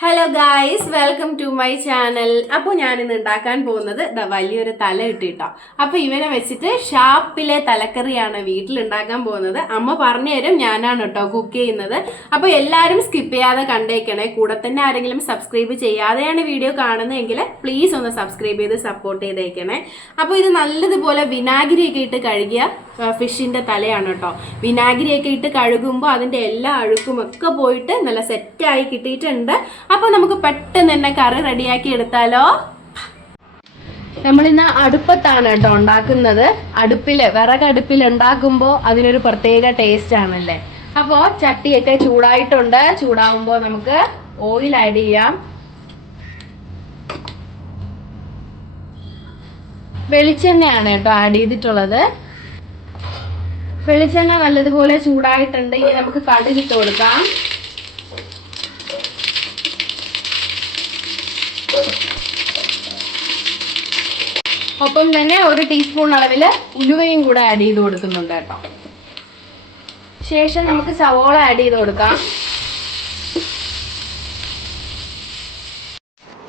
Hello guys welcome to my channel അപ്പോൾ ഞാനിന്ന് ഉണ്ടാക്കാൻ പോകുന്നത് വലിയൊരു തല ഇട്ടിട്ടോ. അപ്പോൾ ഇവനെ വെച്ചിട്ട് ഷാപ്പിലെ തലക്കറിയാണ് വീട്ടിൽ ഉണ്ടാക്കാൻ പോകുന്നത്. അമ്മ പറഞ്ഞു തരും ഞാനാണ് കേട്ടോ കുക്ക് ചെയ്യുന്നത്. അപ്പോൾ എല്ലാവരും സ്കിപ്പ് ചെയ്യാതെ കണ്ടേക്കണേ. കൂടെ തന്നെ ആരെങ്കിലും സബ്സ്ക്രൈബ് ചെയ്യാതെയാണ് വീഡിയോ കാണുന്നതെങ്കിൽ പ്ലീസ് ഒന്ന് സബ്സ്ക്രൈബ് ചെയ്ത് സപ്പോർട്ട് ചെയ്തേക്കണേ. അപ്പോൾ ഇത് നല്ലതുപോലെ വിനാഗിരിയൊക്കെ ഇട്ട് കഴുകിയ ഫിഷിന്റെ തലയാണ് കേട്ടോ വിനാഗിരിയൊക്കെ ഇട്ട് കഴുകുമ്പോൾ അതിന്റെ എല്ലാ അഴുക്കും ഒക്കെ പോയിട്ട് നല്ല സെറ്റായി കിട്ടിയിട്ടുണ്ട്. അപ്പോൾ നമുക്ക് പെട്ടെന്ന് തന്നെ കറി റെഡിയാക്കി എടുത്താലോ? നമ്മളിന്ന് അടുപ്പത്താണ് കേട്ടോ ഉണ്ടാക്കുന്നത്. അടുപ്പിൽ വിറകടുപ്പിൽ ഉണ്ടാക്കുമ്പോൾ അതിനൊരു പ്രത്യേക ടേസ്റ്റ് ആണല്ലേ? അപ്പോൾ ചട്ടിയൊക്കെ ചൂടായിട്ടുണ്ട്. ചൂടാവുമ്പോൾ നമുക്ക് ഓയിൽ ആഡ് ചെയ്യാം. വെളിച്ചെണ്ണയാണ് കേട്ടോ ആഡ് ചെയ്തിട്ടുള്ളത്. വെളിച്ചെണ്ണ നല്ലതുപോലെ ചൂടായിട്ടുണ്ട്. ഇനി നമുക്ക് കടുകിട്ട് കൊടുക്കാം. ഒപ്പം തന്നെ ഒരു ടീസ്പൂൺ അളവിൽ ഉലുവയും കൂടെ ആഡ് ചെയ്ത് കൊടുക്കുന്നുണ്ട് കേട്ടോ. ശേഷം നമുക്ക് സവോള ആഡ് ചെയ്ത് കൊടുക്കാം.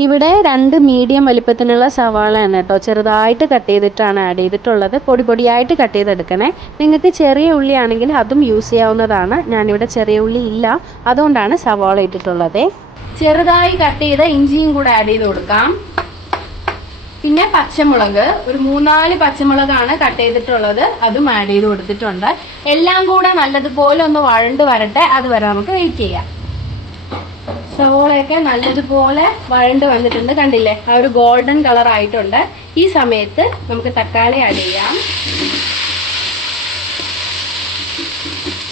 ഇവിടെ രണ്ട് മീഡിയം വലിപ്പത്തിലുള്ള സവാളയാണ് കേട്ടോ. ചെറുതായിട്ട് കട്ട് ചെയ്തിട്ടാണ് ആഡ് ചെയ്തിട്ടുള്ളത്. പൊടി പൊടിയായിട്ട് കട്ട് ചെയ്തെടുക്കണേ. നിങ്ങൾക്ക് ചെറിയ ഉള്ളി ആണെങ്കിൽ അതും യൂസ് ചെയ്യാവുന്നതാണ്. ഞാനിവിടെ ചെറിയ ഉള്ളി ഇല്ല. അതുകൊണ്ടാണ് സവാള ഇട്ടിട്ടുള്ളത്. ചെറുതായി കട്ട് ചെയ്ത ഇഞ്ചിയും കൂടെ ആഡ് ചെയ്ത് കൊടുക്കാം. പിന്നെ പച്ചമുളക്. ഒരു മൂന്നാൽ പച്ചമുളകാണ് കട്ട് ചെയ്തിട്ടുള്ളത്. അതും ആഡ് ചെയ്ത് കൊടുത്തിട്ടുണ്ട്. എല്ലാം കൂടെ നല്ലതുപോലെ ഒന്ന് വഴണ്ട് വരട്ടെ. അതുവരെ നമുക്ക് വെയിറ്റ് ചെയ്യാം. സവോളയൊക്കെ നല്ലതുപോലെ വഴണ്ട് വന്നിട്ടുണ്ട്. കണ്ടില്ലേ? ആ ഒരു ഗോൾഡൻ കളർ ആയിട്ടുണ്ട്. ഈ സമയത്ത് നമുക്ക് തക്കാളി ആഡ് ചെയ്യാം.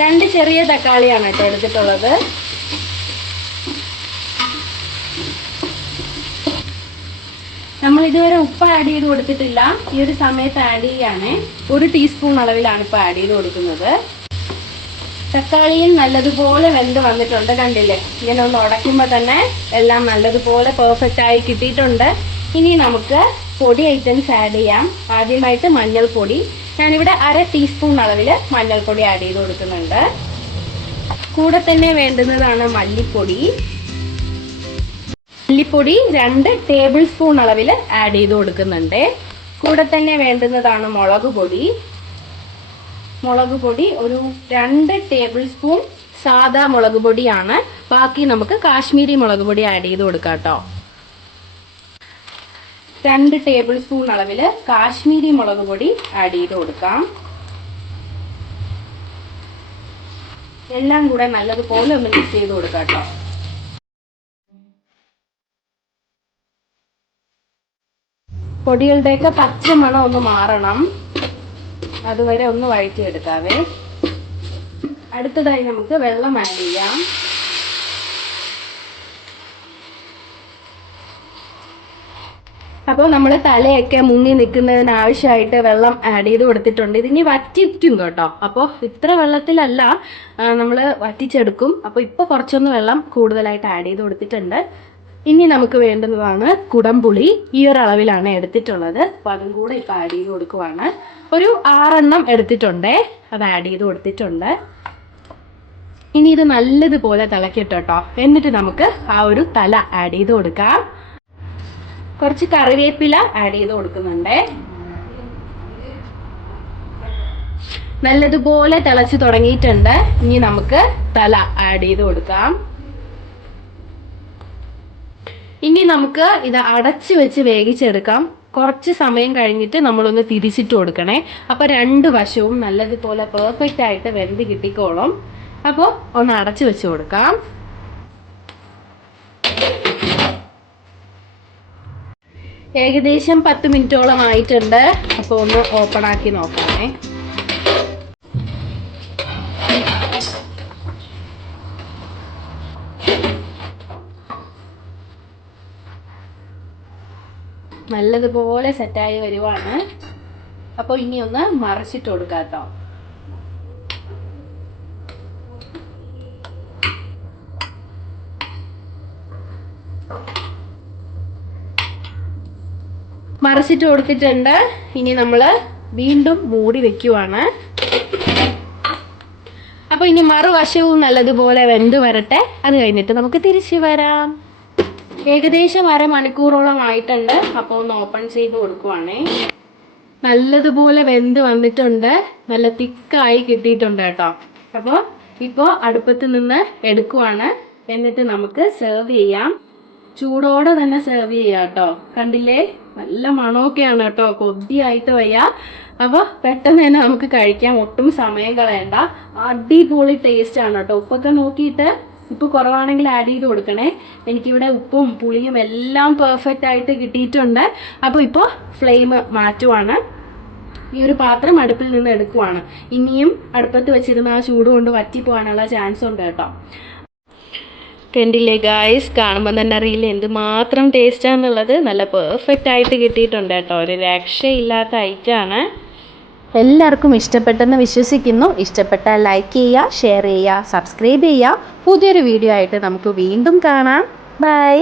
രണ്ട് ചെറിയ തക്കാളിയാണ് കേട്ടോ എടുത്തിട്ടുള്ളത്. നമ്മൾ ഇതുവരെ ഉപ്പ് ആഡ് ചെയ്ത് കൊടുത്തിട്ടില്ല. ഈ ഒരു സമയത്ത് ആഡ് ചെയ്യാണ് ഒരു ടീസ്പൂൺ അളവിലാണ് ഇപ്പോൾ ആഡ് ചെയ്ത് കൊടുക്കുന്നത്. തക്കാളിയും നല്ലതുപോലെ വെന്ത് വന്നിട്ടുണ്ട് കണ്ടില്ലേ? ഇങ്ങനെ ഒന്ന് ഉടയ്ക്കുമ്പോൾ തന്നെ എല്ലാം നല്ലതുപോലെ പെർഫെക്റ്റ് ആയി കിട്ടിയിട്ടുണ്ട്. ഇനി നമുക്ക് പൊടി ഐറ്റംസ് ആഡ് ചെയ്യാം. ആദ്യമായിട്ട് മഞ്ഞൾപ്പൊടി. ഞാനിവിടെ അര ടീസ്പൂൺ അളവിൽ മഞ്ഞൾപ്പൊടി ആഡ് ചെയ്ത് കൊടുക്കുന്നുണ്ട്. കൂടെ തന്നെ വേണ്ടുന്നതാണ് മല്ലിപ്പൊടി. മല്ലിപ്പൊടി രണ്ട് ടേബിൾ സ്പൂൺ അളവിൽ ആഡ് ചെയ്ത് കൊടുക്കുന്നുണ്ട്. കൂടെ തന്നെ വേണ്ടുന്നതാണ് മുളക് പൊടി. മുളക് പൊടി ഒരു രണ്ട് ടേബിൾ സ്പൂൺ സാദാ മുളക് പൊടിയാണ്. ബാക്കി നമുക്ക് കാശ്മീരി മുളക് പൊടി ആഡ് ചെയ്ത് കൊടുക്കാം കേട്ടോ. രണ്ട് ടേബിൾ സ്പൂൺ അളവിൽ കാശ്മീരി മുളക് പൊടി ആഡ് ചെയ്ത് കൊടുക്കാം. എല്ലാം കൂടെ നല്ലതുപോലെ ഒന്ന് മിക്സ് ചെയ്ത് കൊടുക്കാം കേട്ടോ. പൊടികളുടെയൊക്കെ പച്ചമണം ഒന്ന് മാറണം. അതുവരെ ഒന്ന് വഴറ്റിയെടുക്കാവേ. അടുത്തതായി നമുക്ക് വെള്ളം ആഡ് ചെയ്യാം. അപ്പോൾ നമ്മൾ തലയൊക്കെ മുങ്ങി നിൽക്കുന്നതിന് ആവശ്യമായിട്ട് വെള്ളം ആഡ് ചെയ്ത് കൊടുത്തിട്ടുണ്ട്. ഇതിനി വറ്റിക്കും കേട്ടോ. അപ്പോൾ ഇത്ര വെള്ളത്തിലല്ല നമ്മൾ വറ്റിച്ചെടുക്കും. അപ്പോൾ ഇപ്പോൾ കുറച്ചൊന്ന് വെള്ളം കൂടുതലായിട്ട് ആഡ് ചെയ്ത് കൊടുത്തിട്ടുണ്ട്. ഇനി നമുക്ക് വേണ്ടുന്നതാണ് കുടംപുളി. ഈ ഒരു അളവിലാണ് എടുത്തിട്ടുള്ളത്. അപ്പോൾ അതും കൂടെ ഇപ്പോൾ ആഡ് ചെയ്ത് കൊടുക്കുവാണ്. ഒരു ആറെണ്ണം എടുത്തിട്ടുണ്ട്. അത് ആഡ് ചെയ്ത് കൊടുത്തിട്ടുണ്ട്. ഇനി ഇത് നല്ലതുപോലെ തിളക്കിട്ടോ എന്നിട്ട് നമുക്ക് ആ ഒരു തല ആഡ് ചെയ്ത് കൊടുക്കാം. കുറച്ച് കറിവേപ്പില ആഡ് ചെയ്ത് കൊടുക്കുന്നുണ്ടേ. നല്ലതുപോലെ തിളച്ച് തുടങ്ങിയിട്ടുണ്ട്. ഇനി നമുക്ക് തല ആഡ് ചെയ്ത് കൊടുക്കാം. ഇനി നമുക്ക് ഇത് അടച്ച് വെച്ച് വേവിച്ചെടുക്കാം. കുറച്ച് സമയം കഴിഞ്ഞിട്ട് നമ്മളൊന്ന് തിരിച്ചിട്ട് കൊടുക്കണേ. അപ്പോൾ രണ്ട് വശവും നല്ലതുപോലെ പെർഫെക്റ്റ് ആയിട്ട് വെന്ത് കിട്ടിക്കോളും. അപ്പോൾ ഒന്ന് അടച്ച് വെച്ച് കൊടുക്കാം. ഏകദേശം പത്ത് മിനിറ്റോളം ആയിട്ടുണ്ട്. അപ്പോൾ ഒന്ന് ഓപ്പൺ ആക്കി നോക്കാമേ. നല്ലതുപോലെ സെറ്റായി വരുവാണ്. അപ്പോൾ ഇനി ഒന്ന് മറച്ചിട്ട് കൊടുക്കാം കേട്ടോ. മറച്ചിട്ട് കൊടുത്തിട്ടുണ്ട്. ഇനി നമ്മൾ വീണ്ടും മൂടി വെക്കുവാണ്. അപ്പോൾ ഇനി മറുവശവും നല്ലതുപോലെ വെന്ത് വരട്ടെ. അത് കഴിഞ്ഞിട്ട് നമുക്ക് തിരിച്ചു വരാം. ഏകദേശം അരമണിക്കൂറോളം ആയിട്ടുണ്ട് അപ്പോൾ ഒന്ന് ഓപ്പൺ ചെയ്ത് കൊടുക്കുവാണേ. നല്ലതുപോലെ വെന്ത് വന്നിട്ടുണ്ട്. നല്ല തിക്കായി കിട്ടിയിട്ടുണ്ട് കേട്ടോ. അപ്പോൾ ഇപ്പോൾ അടുപ്പത്ത് നിന്ന് എടുക്കുവാണ്. എന്നിട്ട് നമുക്ക് സെർവ് ചെയ്യാം. ചൂടോടെ തന്നെ സെർവ് ചെയ്യാം കേട്ടോ. കണ്ടില്ലേ? നല്ല മണമൊക്കെയാണ് കേട്ടോ. കൊതിയായിട്ട് വയ്യ. അപ്പോൾ പെട്ടെന്ന് തന്നെ നമുക്ക് കഴിക്കാം. ഒട്ടും സമയം കളയണ്ട. അടിപൊളി ടേസ്റ്റ് ആണ് കേട്ടോ. ഉപ്പൊക്കെ നോക്കിയിട്ട് ഉപ്പ് കുറവാണെങ്കിൽ ആഡ് ചെയ്ത് കൊടുക്കണേ. എനിക്കിവിടെ ഉപ്പും പുളിയും എല്ലാം പെർഫെക്റ്റ് ആയിട്ട് കിട്ടിയിട്ടുണ്ട്. അപ്പോൾ ഇപ്പോൾ ഫ്ലെയിം മാറ്റുവാണ്. ഈ ഒരു പാത്രം അടുപ്പിൽ നിന്ന് എടുക്കുവാണ്. ഇനിയും അടുപ്പത്ത് വെച്ചിരുന്ന ആ ചൂട് കൊണ്ട് വറ്റി പോകാനുള്ള ചാൻസ് ഉണ്ട് കേട്ടോ. കണ്ടില്ലേ ഗായ്സ് കാണുമ്പോൾ തന്നെ അറിയില്ല? എന്തുമാത്രം ടേസ്റ്റാണെന്നുള്ളത് നല്ല പെർഫെക്റ്റ് ആയിട്ട് കിട്ടിയിട്ടുണ്ട് കേട്ടോ. ഒരു രക്ഷയില്ലാത്ത ഐറ്റമാണ് എല്ലാവർക്കും ഇഷ്ടപ്പെട്ടെന്ന് വിശ്വസിക്കുന്നു. ഇഷ്ടപ്പെട്ടാൽ ലൈക്ക് ചെയ്യുക ഷെയർ ചെയ്യുക സബ്സ്ക്രൈബ് ചെയ്യുക. പുതിയൊരു വീഡിയോ ആയിട്ട് നമുക്ക് വീണ്ടും കാണാം. ബൈ